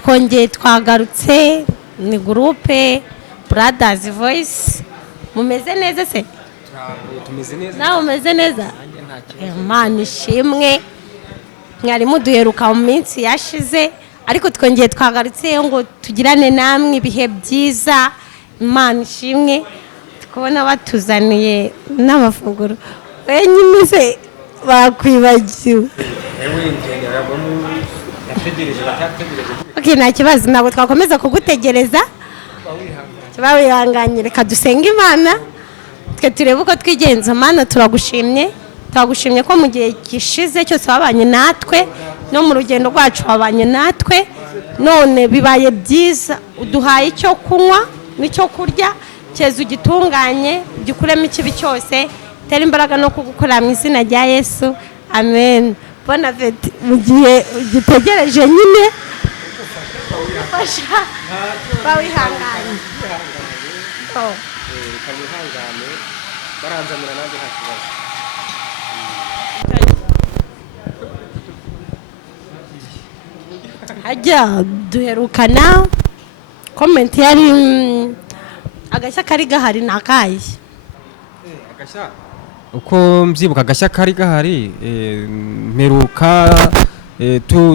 twongeye twagarutse ni groupe Brothers Voice. Mumeze neza se? Tumeze neza. Nawe umeze neza? Imana ishimwe. Mwari muduheruka mu minsi yashize ariko twongeye twagarutse ngo tugirane namwe ibihe byiza. Imana ishimwe. Tukubona batuzaniye n'amafunguro. Wenyine se bakwibagiwe. Okay, nta kibazo ntabwo twakomeza kugutegereza. Wihanganye, reka dusenge Imana twe turebe uko twigenza. Mana, turagushimye ko mu gihe gishize cyose wabanye natwe no mu rugendo rwacu wabanye natwe, none bibaye byiza uduhaye icyo kunywa n'icyo kurya, cyeza ugitunganye gikuremo ikibi cyose, tera imbaraga no kugukora mu izina rya Yesu, amen. Bon appétit mu gihe ugitegereje nyine ufasha bawihanganye. Kanihangane baranzanira nanjye nta kibazo. Hajya duherukana comment yari agashya kari gahari nakaye. Agashya uko mbyibuka agashya kari gahari mperuka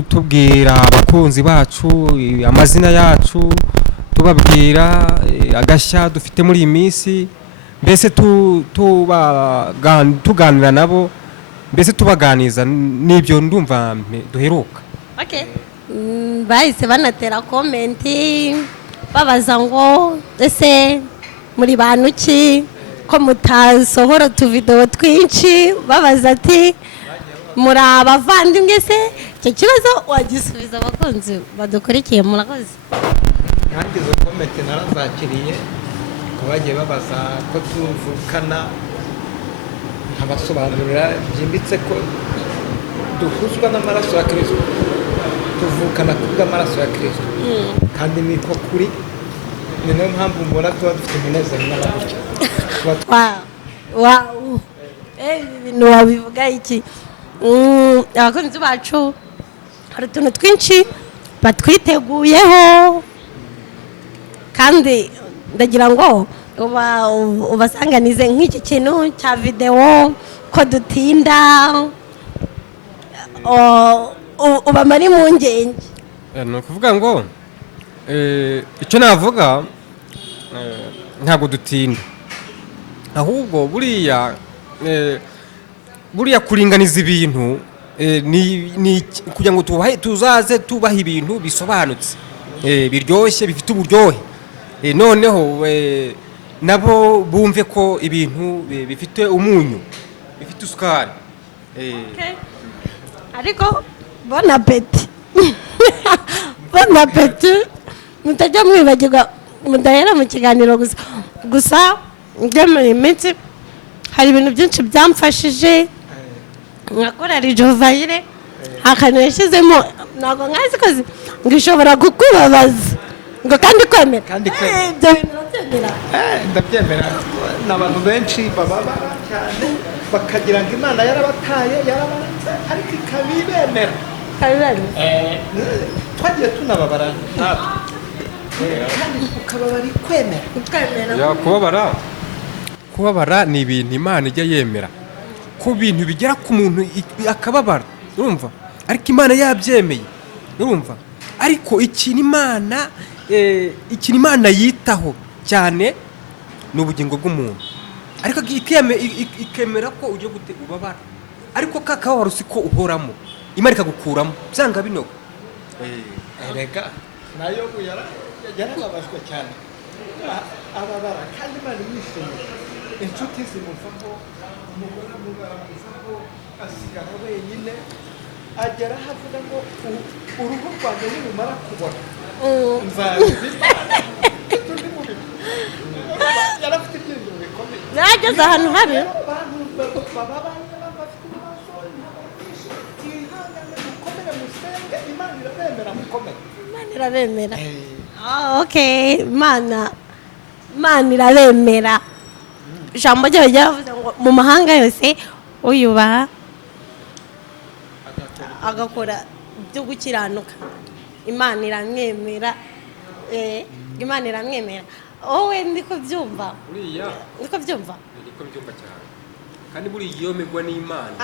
tubwira abakunzi bacu amazina yacu, tubabwira agashya dufite muri iyi minsi, mbese tuganira nabo, mbese tubaganiza n'ibyo ndumva duheruka. Okay. Bahise banatera komenti babaza ngo ese muri bantu ki ko mutasohora utuvideo twinshi, babaza ati muri abavandimwe se. Icyo kibazo wagisubiza abakunzi badukurikiye. Murakoze. Kandi izo komenti narazakiriye ko bagiye babaza ko tuvukana, nkabasobanurira byimbitse ko duhuzwa n'amaraso ya Kristo, tuvukana kubw'amaraso ya Kristo, kandi niko kuri. Ni nayo mpamvu mbona tuba dufite umunezero n'abaguca. Wow. Ibintu wabivuga iki? Abakunzi bacu hari utuntu twinshi batwiteguyeho, kandi ndagira ngo ubasanganize nk'iki kintu cya video ko dutinda ubamara impungenge. Ni ukuvuga ngo icyo navuga ntabwo dutinda, ahubwo buriya kuringaniza ibintu ni kugira ngo tuzaze tubaha ibintu bisobanutse, biryoshye, bifite uburyohe, noneho nabo bumve ko ibintu bifite umunyu, bifite isukari. Ariko bon appétit. Bon appétit. Mutajya mwibagirwa mudahera mu kiganiro gusa muri minsi hari ibintu byinshi byamfashije. Nkakorera ibahire akantu yashyizemo ntabwo nkazikoze ngo ishobora kukubabaza ngo kandi kwemera. Ibyo bintu urabyemera? Ndabyemera. N'abantu benshi bababara cyane bakagira ngo Imana yarabataye, yarabaratse, ariko ikabibemera. Twagiye tunababara natwe, kandi ukababara kwemera. Kubabara ni ibintu Imana ijya yemera, ku bintu bigera ku muntu akababara, urumva, ariko Imana yabyemeye, urumva. Ariko ikintu Imana yitaho cyane ni ubugingo bw'umuntu, ariko ikemera ko ugiye ubabara, ariko kakababaro siko uhoramo, Imana ikagukuramo byanga binogo. Erega nayo yarababajwe cyane, ababara kandi Imana imwishimiye. Inshuti zimuvaho, umugore amubaramuvaho, asigara wenyine, agera havuga ngo uruhu rwanjye nirumara kubona nzabizima. Yarafite ibyiringiro bikomeye. Yageze ahantu habi. Abantu bababanye bafite ibibazo, twihangane mukomere musenge, Imana irabemera mukomere. Imana irabemera. Okay, Imana irabemera. Ijambo ryawe ryavuze ngo mu mahanga yose uyubaha agakora ibyo gukiranuka imana iramwemera imana iramwemera wowe ndiko byumva buriya ndiko byumva cyane kandi buriya iyo megwa n'imana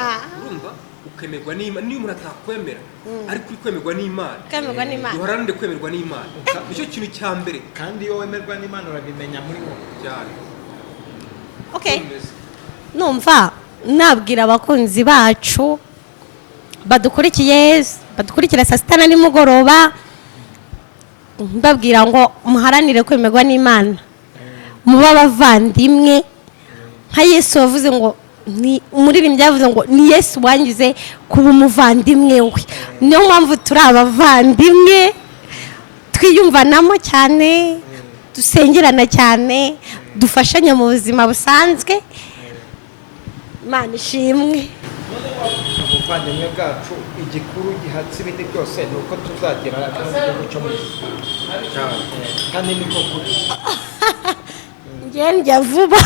urumva ukemerwa n'imana niyo umuntu atakwemera ariko uri kwemerwa n'imana uharanire kwemerwa n'imana nicyo kintu cya mbere kandi iyo wemerwa n'imana urabimenya muri wowe cyane. okay numva nabwira abakunzi bacu badukurikira saa sita na nimugoroba mbabwira ngo muharanire kwemerwa n'imana muba abavandimwe nka Yesu wavuze ngo umuririmbyi yavuze ngo ni Yesu wangize kuba umuvandimwe we niyo mpamvu turi abavandimwe twiyumvanamo cyane dusengerana cyane dufashanya mu buzima busanzwe Imana ishimwe. ubuvandimwe bwacu igikuru gihatse ibindi byose ni uko tuzagera mu gihugu cyo mu ijuru kandi niko kuri njya vuba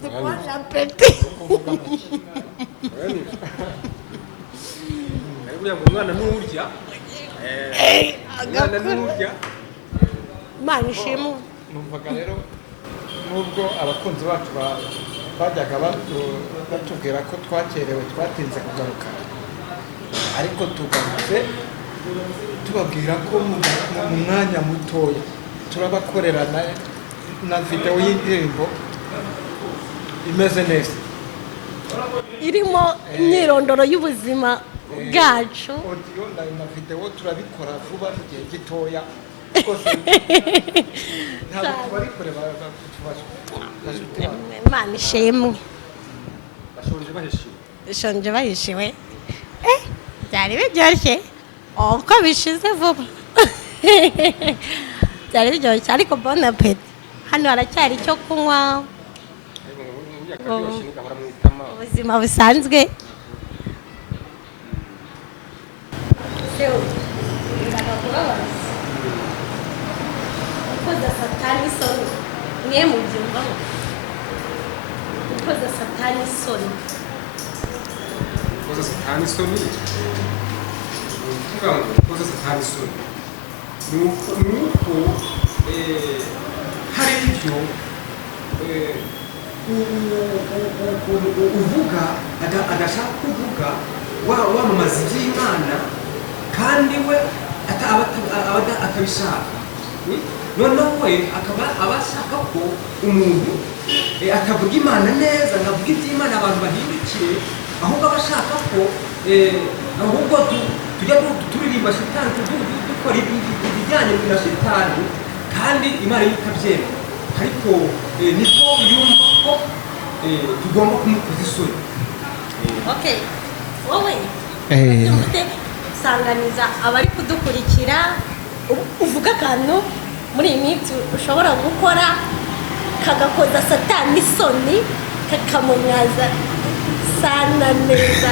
ndikwaje apeti umwana n'urya Imana ishimwe. numvaga rero nubwo abakunzi bacu bajyaga batubwira ko twakerewe twatinze kugaruka ariko tugarutse tubabwira ko mu mwanya mutoya turabakorera na videwo y'indirimbo imeze neza irimo imyirondoro y'ubuzima bwacu audio na videwo turabikora vuba mu gihe gitoya ntabwo tubabikorera Imana ishimwe. bashonje bahishiwe byari biryoshye uko bishize vuba byari biryoshye ariko bon appetit hano haracyari icyo kunywa ubuzima busanzwe ukoza satani isoni niye mu byumba ukoza satani isoni koza satani isoni kuvuga ngo koza satani isoni ni uko hari ibyo uvuga adashaka kuvuga wamamaza iby'Imana kandi we atabishaka noneho we akaba abashaka ko umuntu atavuga Imana neza nkavuga iby'Imana abantu bahindukiye ahubwo abashaka ko ahubwo tujya turirimba shitani dukora ibijyanye na shitani kandi Imana itabyemera ariko niko yumva ko tugomba kumukoza isoni. okay wowe ufite sanganiza abari kudukurikira uvuga akantu muri iyi minsi ushobora gukora kagakoza satani isoni kakamumwaza sana neza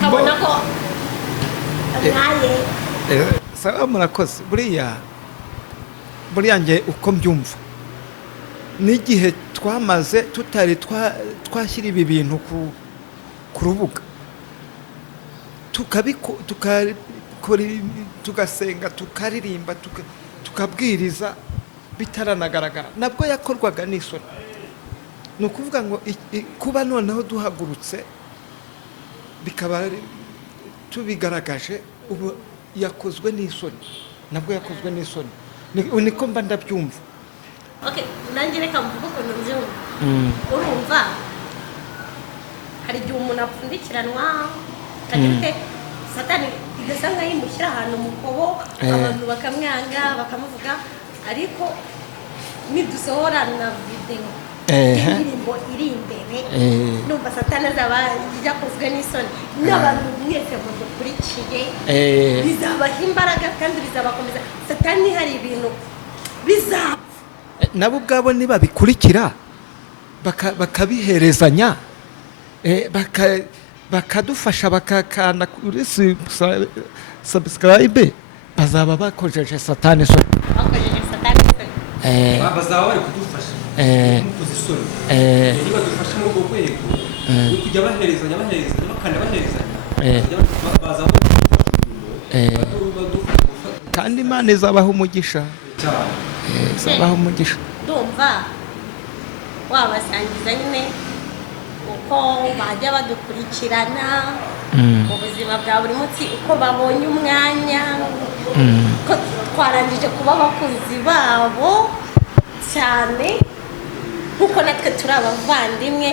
kabona ko mwaye sawa murakoze buriya nge uko mbyumva n'igihe twamaze tutari twashyira ibi bintu ku rubuga tugasenga tukaririmba tukabwiriza bitaranagaragara nabwo yakorwaga n'isoni ni ukuvuga ngo kuba noneho duhagurutse bikaba tubigaragaje ubu yakozwe n'isoni nabwo yakozwe n'isoni niko mba ndabyumva. okay nanjye reka mvuge ukuntu mbyumva urumva hari igihe umuntu apfundikiranwa kagira satani igasa nkaho imushyira ahantu mu kobo abantu bakamwanga bakamuvuga ariko nidusohora na videwo indirimbo iri imbere numva satani azaba yakozwe n'isoni n'abantu mwese mudukurikiye bizabaha imbaraga kandi bizabakomeza satani hari ibintu bizapfa nabo ubwabo nibabikurikira bakabiherezanya bakadufasha bakakanda kuri subscribe bazaba bakojeje satani isoni bazaba bari kudufasha kumukoza isoni niba dufashe muri ubwo rwego kujya baherezanya bakanabaherezanya bazaba kandi imana izabaha umugisha, izabaha umugisha. ndumva wabasangiza nyine uko bajya badukurikirana mu buzima bwa buri munsi, uko babonye umwanya, ko twarangije kuba abakunzi babo cyane nk'uko natwe turi abavandimwe.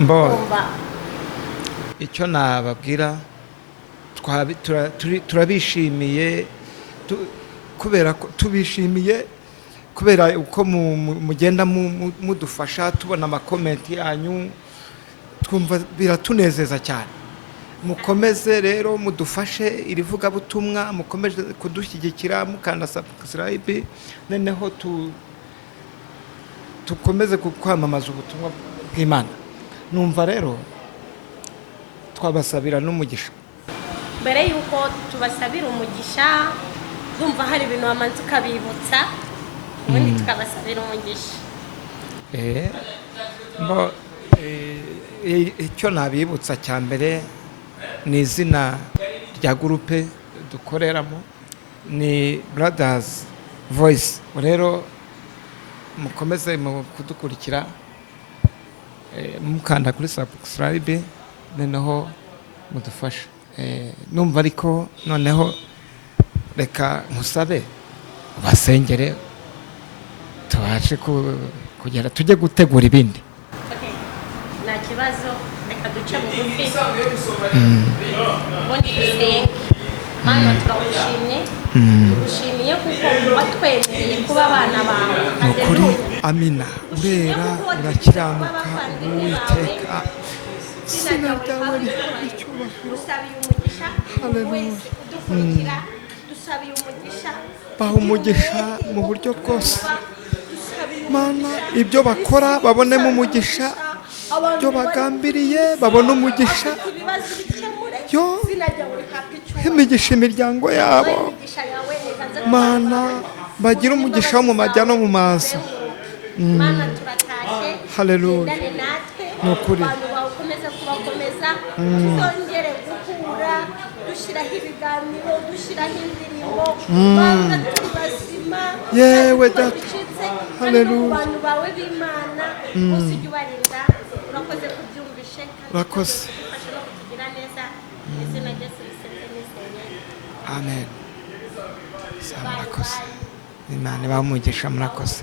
Mbona icyo nababwira, turabishimiye kubera ko tubishimiye kubera uko mugenda mudufasha, tubona amakomenti yanyu, twumva biratunezeza cyane. Mukomeze rero mudufashe iri vugabutumwa, mukomeze kudushyigikira, mukanda subscribe, noneho tukomeze kwamamaza ubutumwa bw'Imana. Numva rero twabasabira n'umugisha. Mbere yuko tubasabira umugisha, ndumva hari ibintu wamanza ukabibutsa, ubundi tukabasabira umugisha. Icyo nabibutsa cya mbere ni izina rya gurupe dukoreramo, ni Brothers Voice. Rero mukomeze kudukurikira, mukanda kuri subscribe, noneho mudufashe. Numva ariko noneho reka nkusabe basengere tubashe kugera tujye gutegura ibindi. Nta kibazo, reka duce bugufi ubundi dusenge. Mana turagushimye, tugushimiye kuko watwemereye kuba abana bawe. Kuri amina, urera urakiranuka, Uwiteka izina ryawe ricyubahiro. Dusabiye umugisha wese udukurikira, dusabiye umugisha, baha umugisha mu buryo bwose. Mana, ibyo bakora babonemo umugisha, ibyo bagambiriye babone umugisha, yo imigisha imiryango yabo. Mana, bagire umugisha wo mu majya no mu maza. Haleluya. Ni ukuri. Tuzongere gukura, dushyiraho ibiganiro, dushyiraho indirimbo, banga turi bazima, yewe data. Haleluya. abantu bawe b'Imana bose ujye ubarinda. Urakoze kubyumvishe, urakoze, ufashe no kutugira neza, mu izina rya Yesu nizeye. amen. Murakoze, Imana ibahe umugisha. Murakoze.